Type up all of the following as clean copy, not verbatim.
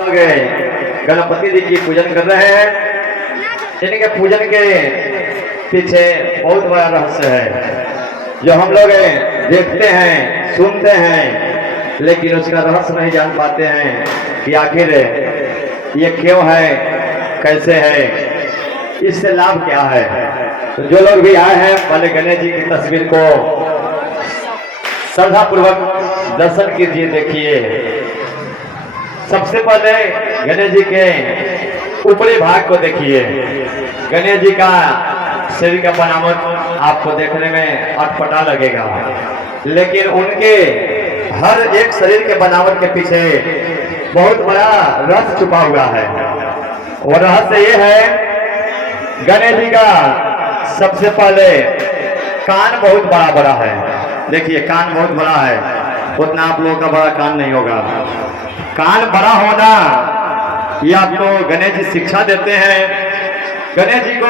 गणपति जी की पूजन कर रहे हैं। इनके पूजन के पीछे बहुत बड़ा रहस्य है जो हम लोग देखते हैं, सुनते हैं, लेकिन उसका रहस्य नहीं जान पाते हैं कि आखिर ये क्यों है, कैसे है, इससे लाभ क्या है। तो जो लोग भी आए हैं पहले गणेश जी की तस्वीर को श्रद्धा पूर्वक दर्शन कीजिए, देखिए। सबसे पहले गणेश जी के ऊपरी भाग को देखिए। गणेश जी का शरीर का बनावट आपको देखने में अटपटा लगेगा, लेकिन उनके हर एक शरीर के बनावट के पीछे बहुत बड़ा रहस्य छुपा हुआ है। और रहस्य ये है, गणेश जी का सबसे पहले कान बहुत बड़ा बड़ा है। देखिए, कान बहुत बड़ा है, उतना आप लोगों का बड़ा कान नहीं होगा। कान बड़ा होना ये आपको गणेश जी शिक्षा देते हैं। गणेश जी को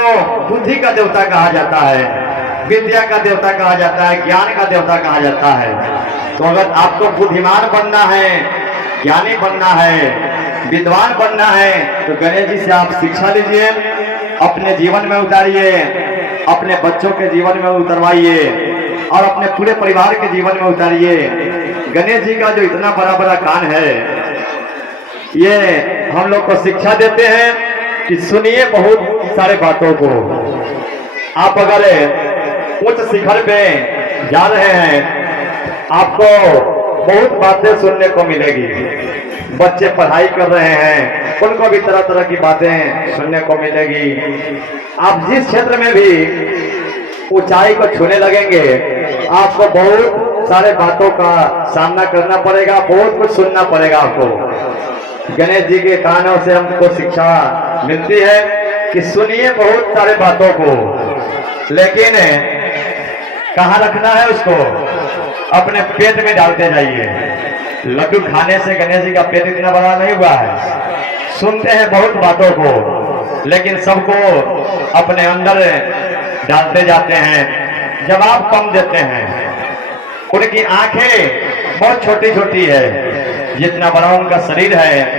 बुद्धि का देवता कहा जाता है, विद्या का देवता कहा जाता है, ज्ञान का देवता कहा जाता है। तो अगर आपको बुद्धिमान बनना है, ज्ञानी बनना है, विद्वान बनना है, तो गणेश जी से आप शिक्षा लीजिए, अपने जीवन में उतारिए, अपने बच्चों के जीवन में उतरवाइए और अपने पूरे परिवार के जीवन में उतारिए। गणेश जी का जो इतना बड़ा बड़ा कान है, ये हम लोग को शिक्षा देते हैं कि सुनिए बहुत सारे बातों को। आप अगर उच्च शिखर पे जा रहे हैं, आपको बहुत बातें सुनने को मिलेगी। बच्चे पढ़ाई कर रहे हैं, उनको भी तरह तरह की बातें सुनने को मिलेगी। आप जिस क्षेत्र में भी ऊंचाई को छूने लगेंगे, आपको बहुत सारे बातों का सामना करना पड़ेगा, बहुत कुछ सुनना पड़ेगा आपको। गणेश जी के कानों से हमको शिक्षा मिलती है कि सुनिए बहुत सारे बातों को, लेकिन कहाँ रखना है उसको? अपने पेट में डालते जाइए। लड्डू खाने से गणेश जी का पेट इतना बड़ा नहीं हुआ है। सुनते हैं बहुत बातों को, लेकिन सबको अपने अंदर डालते जाते हैं, जवाब कम देते हैं। उनकी आंखें बहुत छोटी छोटी है, जितना बड़ा उनका शरीर है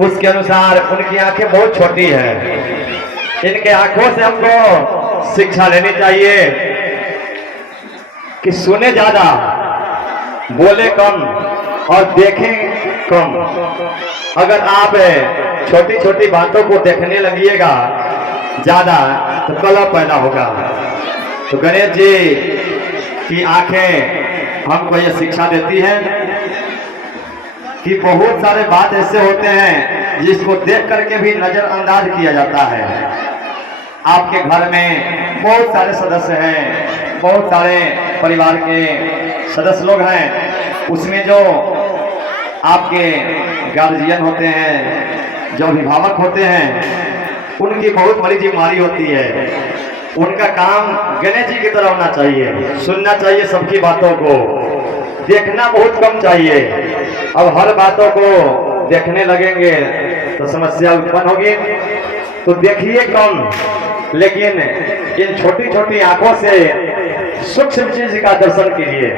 उसके अनुसार उनकी आंखें बहुत छोटी है। इनके आंखों से हमको शिक्षा लेनी चाहिए कि सुने ज्यादा, बोले कम और देखें कम। अगर आप छोटी छोटी बातों को देखने लगिएगा ज्यादा, तो कलह पैदा होगा। तो गणेश जी की आंखें हमको ये शिक्षा देती हैं कि बहुत सारे बात ऐसे होते हैं जिसको देख करके भी नजरअंदाज किया जाता है। आपके घर में बहुत सारे सदस्य हैं, बहुत सारे परिवार के सदस्य लोग हैं, उसमें जो आपके गार्जियन होते हैं, जो अभिभावक होते हैं, उनकी बहुत बड़ी जिम्मेदारी होती है। उनका काम गणेश जी की तरह होना चाहिए, सुनना चाहिए सबकी बातों को, देखना बहुत कम चाहिए। अब हर बातों को देखने लगेंगे तो समस्या उत्पन्न होगी। तो देखिए कम, लेकिन इन छोटी छोटी आंखों से सूक्ष्म चीज का दर्शन कीजिए,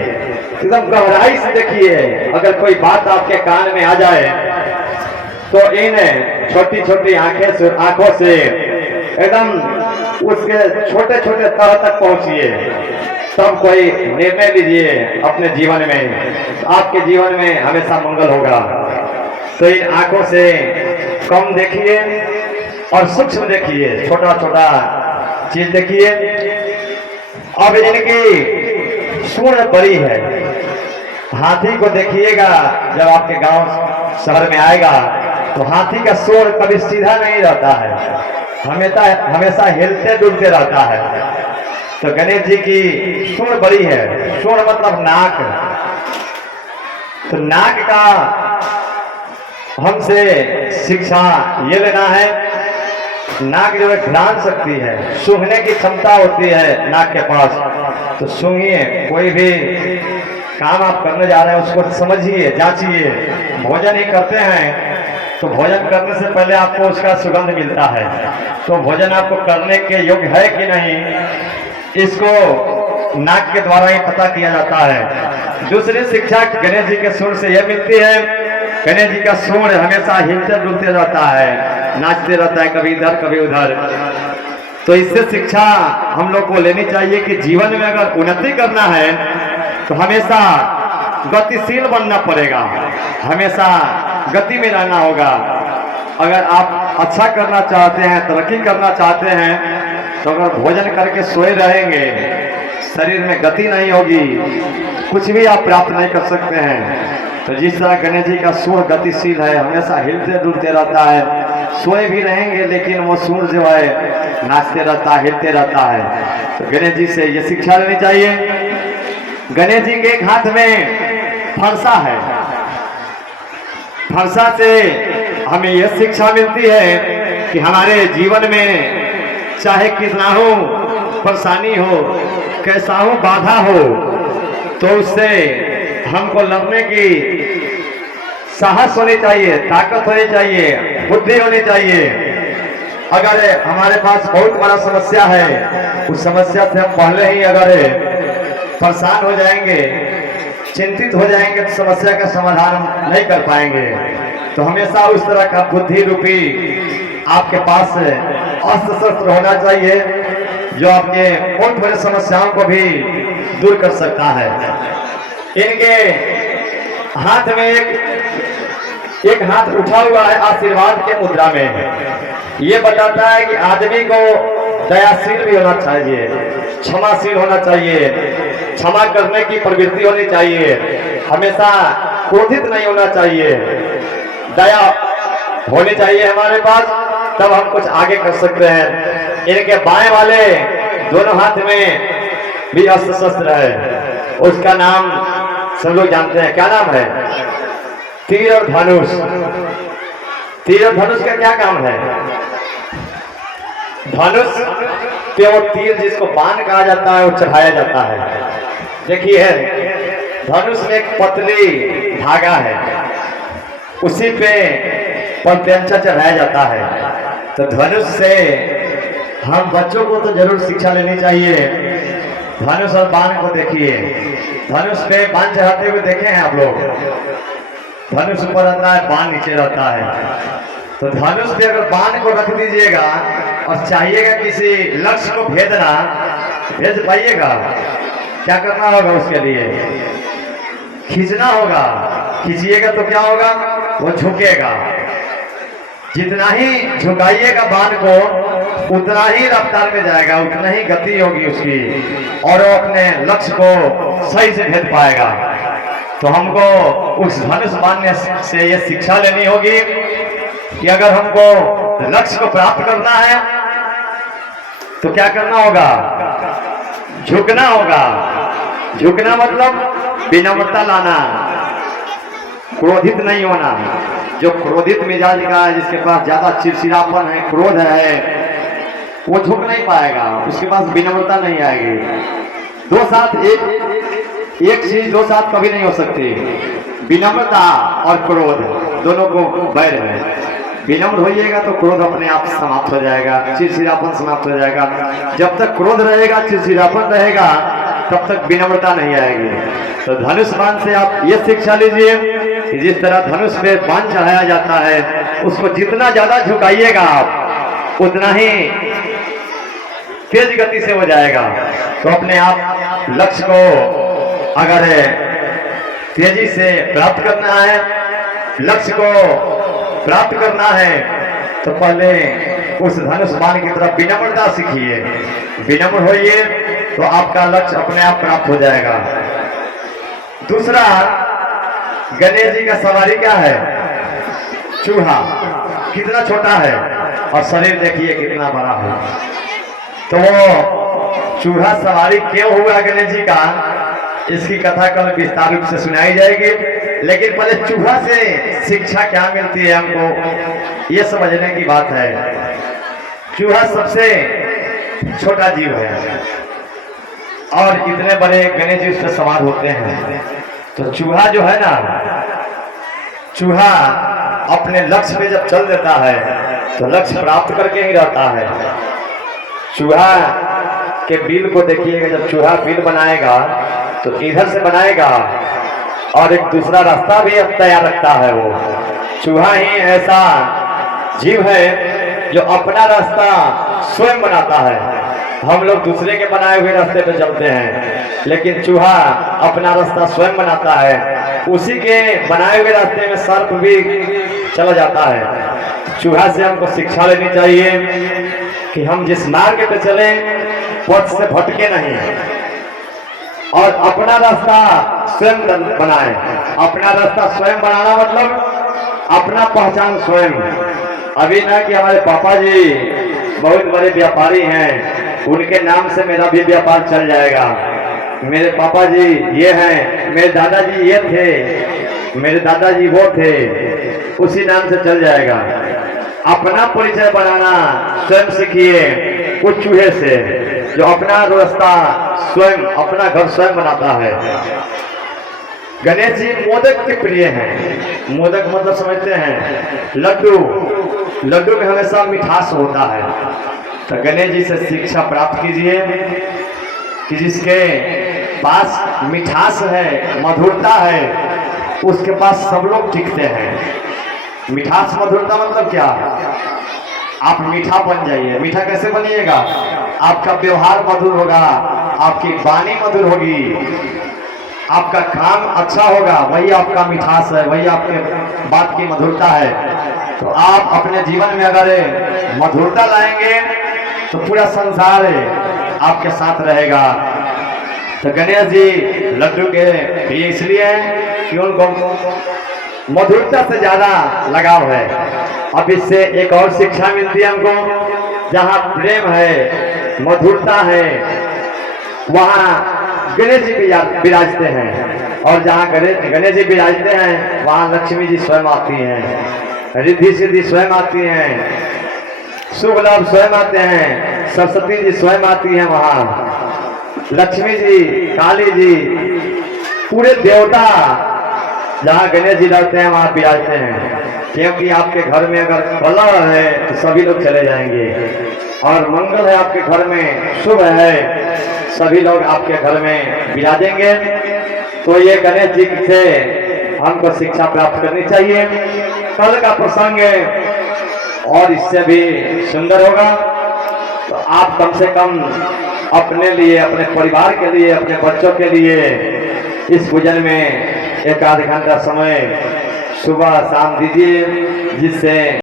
एकदम गहराई से देखिए। अगर कोई बात आपके कान में आ जाए तो इन छोटी छोटी आंखों से एकदम उसके छोटे छोटे तह तक पहुंचिए, तब कोई निर्णय लीजिए अपने जीवन में, आपके जीवन में हमेशा मंगल होगा। तो इन आंखों से कम देखिए और सूक्ष्म देखिए, छोटा छोटा चीज देखिए। अब इनकी सूंड बड़ी है। हाथी को देखिएगा, जब आपके गांव शहर में आएगा तो हाथी का सूंड कभी सीधा नहीं रहता है, हमेशा हिलते डुलते रहता है। तो गणेश जी की सूंड बड़ी है। सूंड मतलब नाक। तो नाक का हमसे शिक्षा ये लेना है, नाक जो है घ्राण शक्ति है, सूंघने की क्षमता होती है नाक के पास। तो सूंघिए, कोई भी काम आप करने जा रहे हैं उसको समझिए, जांचिए। भोजन ही करते हैं तो भोजन करने से पहले आपको उसका सुगंध मिलता है, तो भोजन आपको करने के योग्य है कि नहीं, इसको नाक के द्वारा ही पता किया जाता है। दूसरी शिक्षा गणेश जी के सुर से यह मिलती है गणेश जी का सूंड हमेशा हिलते डुलते रहता है, नाचते रहता है, कभी इधर कभी उधर। तो इससे शिक्षा हम लोग को लेनी चाहिए कि जीवन में अगर उन्नति करना है तो हमेशा गतिशील बनना पड़ेगा, हमेशा गति में रहना होगा। अगर आप अच्छा करना चाहते हैं, तरक्की करना चाहते हैं, तो अगर भोजन करके सोए रहेंगे, शरीर में गति नहीं होगी, कुछ भी आप प्राप्त नहीं कर सकते हैं। तो जिस तरह गणेश जी का सूंड गतिशील है, हमेशा हिलते डुलते रहता है, सोए भी रहेंगे लेकिन वो सूंड जो है नाचते रहता है, हिलते रहता है। तो गणेश जी से ये शिक्षा लेनी चाहिए। गणेश जी के एक हाथ में फरसा है, फरसा से हमें यह शिक्षा मिलती है कि हमारे जीवन में चाहे कितना हो परेशानी हो, कैसा हो बाधा हो, तो उससे हमको लड़ने की साहस होनी चाहिए, ताकत होनी चाहिए, बुद्धि होनी चाहिए। अगर हमारे पास बहुत बड़ा समस्या है, उस समस्या से हम पहले ही अगर परेशान हो जाएंगे, चिंतित हो जाएंगे, तो समस्या का समाधान नहीं कर पाएंगे। तो हमेशा उस तरह का बुद्धि रूपी आपके पास अस्त्र शस्त्र होना चाहिए जो आपके बहुत बड़ी समस्याओं को भी दूर कर सकता है। इनके हाथ में एक हाथ उठा हुआ है आशीर्वाद के मुद्रा में। ये बताता है कि आदमी को दयाशील भी होना चाहिए, क्षमाशील होना चाहिए, क्षमा करने की प्रवृत्ति होनी चाहिए, हमेशा क्रोधित नहीं होना चाहिए, दया होनी चाहिए हमारे पास, तब हम कुछ आगे कर सकते हैं। इनके बाएं वाले दोनों हाथ में भी अस्त्र शस्त्र है, उसका नाम सब लोग जानते हैं। क्या नाम है? तीर और धनुष। तीर और धनुष का क्या काम है? धनुष पे वो तीर जिसको बाण कहा जाता है वो चढ़ाया जाता है। देखिए धनुष में एक पतली धागा है, उसी पे प्रत्यंचा चढ़ाया जाता है। तो धनुष से हम बच्चों को तो जरूर शिक्षा लेनी चाहिए। धनुष और बाण को देखिए, धनुष पे बाण चढ़ाते हुए देखे हैं आप लोग, धनुष ऊपर रहता है, बाण नीचे रहता है। तो धनुष पे अगर बाण को रख दीजिएगा और चाहिएगा किसी लक्ष्य को भेजना, भेज पाइएगा? क्या करना होगा उसके लिए? खींचना होगा। खींचिएगा तो क्या होगा? वो झुकेगा। जितना ही झुकाइएगा बाण को उतना ही रफ्तार में जाएगा, उतना ही गति होगी उसकी, और वो अपने लक्ष्य को सही से भेज पाएगा। तो हमको उस धनुष बाण से ये शिक्षा लेनी होगी कि अगर हमको लक्ष्य को प्राप्त करना है तो क्या करना होगा? झुकना होगा। झुकना मतलब विनम्रता लाना, क्रोधित नहीं होना। जो क्रोधित मिजाज का है, जिसके पास ज्यादा चिड़चिड़ापन है, क्रोध है, वो झुक नहीं पाएगा, उसके पास विनम्रता नहीं आएगी। दो साथ एक चीज दो साथ कभी नहीं हो सकती। विनम्रता और क्रोध दोनों को बैर है। विनम्र होइएगा तो क्रोध अपने आप समाप्त हो जाएगा, चिड़चिड़ापन समाप्त हो जाएगा। जब तक क्रोध रहेगा, चिड़चिड़ापन रहेगा, तब तक विनम्रता नहीं आएगी। तो धनुष बाण से आप ये शिक्षा लीजिए कि जिस तरह धनुष पे बाण चढ़ाया जाता है, उसको जितना ज्यादा झुकाइएगा आप, उतना ही तेज गति से हो जाएगा। तो अपने आप लक्ष्य को अगर तेजी से प्राप्त करना है, लक्ष्य को प्राप्त करना है, तो पहले उस धनुष बाण की तरफ विनम्रता सीखिए। विनम्र होइए तो आपका लक्ष्य अपने आप प्राप्त हो जाएगा। दूसरा, गणेश जी का सवारी क्या है? चूहा। कितना छोटा है और शरीर देखिए कितना बड़ा है। तो वो चूहा सवारी क्यों हुआ गणेश जी का, इसकी कथा कल विस्तार रूप से सुनाई जाएगी। लेकिन पहले चूहा से शिक्षा क्या मिलती है हमको, ये समझने की बात है। चूहा सबसे छोटा जीव है और इतने बड़े गणेश जी उस पर सवार होते हैं। तो चूहा जो है ना, चूहा अपने लक्ष्य पे जब चल देता है तो लक्ष्य प्राप्त करके ही रहता है। चूहा के बिल को देखिएगा, जब चूहा बिल बनाएगा तो इधर से बनाएगा और एक दूसरा रास्ता भी अब तैयार रखता है। वो चूहा ही ऐसा जीव है जो अपना रास्ता स्वयं बनाता है। हम लोग दूसरे के बनाए हुए रास्ते पे चलते हैं, लेकिन चूहा अपना रास्ता स्वयं बनाता है। उसी के बनाए हुए रास्ते में सर्प भी चला जाता है। चूहा से हमको शिक्षा लेनी चाहिए कि हम जिस मार्ग पे चले पथ से भटके नहीं और अपना रास्ता स्वयं बनाए। अपना रास्ता स्वयं बनाना मतलब अपना पहचान स्वयं। अभी ना कि हमारे पापा जी बहुत बड़े व्यापारी हैं, उनके नाम से मेरा भी व्यापार चल जाएगा। मेरे पापा जी ये हैं, मेरे दादाजी ये थे, मेरे दादाजी वो थे, उसी नाम से चल जाएगा। अपना परिचय बनाना स्वयं सीखिए उस चूहे से जो अपना रास्ता स्वयं, अपना घर स्वयं बनाता है। गणेश जी मोदक के प्रिय हैं। मोदक मतलब समझते हैं लड्डू। लड्डू में हमेशा मिठास होता है। तो गणेश जी से शिक्षा प्राप्त कीजिए कि जिसके पास मिठास है, मधुरता है, उसके पास सब लोग टिकते हैं। मिठास मधुरता मतलब क्या? आप मीठा बन जाइए। मीठा कैसे बनिएगा? आपका व्यवहार मधुर होगा, आपकी वाणी मधुर होगी, आपका काम अच्छा होगा, वही आपका मिठास है, वही आपके बात की मधुरता है। तो आप अपने जीवन में अगर मधुरता लाएंगे तो पूरा संसार आपके साथ रहेगा। तो गणेश जी लड्डू के प्रिय इसलिए कि उनको मधुरता से ज्यादा लगाव है। अब इससे एक और शिक्षा मिलती है हमको, जहाँ प्रेम है, मधुरता है, वहाँ गणेश जी विराजते हैं। और जहाँ गणेश जी विराजते हैं वहाँ लक्ष्मी जी स्वयं आती हैं, रिद्धि सिद्धि स्वयं आती हैं, शुभ लाभ स्वयं आते हैं, सरस्वती जी स्वयं आती हैं। वहाँ लक्ष्मी जी, काली जी, पूरे देवता जहाँ गणेश जी रहते हैं वहाँ विराजते हैं। क्योंकि आपके घर में अगर कलह है तो सभी लोग चले जाएंगे, और मंगल है आपके घर में, शुभ है, सभी लोग आपके घर में विराजेंगे। तो ये गणेश जी से हमको शिक्षा प्राप्त करनी चाहिए। कल का प्रसंग और इससे भी सुंदर होगा। तो आप कम से कम अपने लिए, अपने परिवार के लिए, अपने बच्चों के लिए इस पूजन में एक आध घंटा समय सुबह शाम दीजिए, जिससे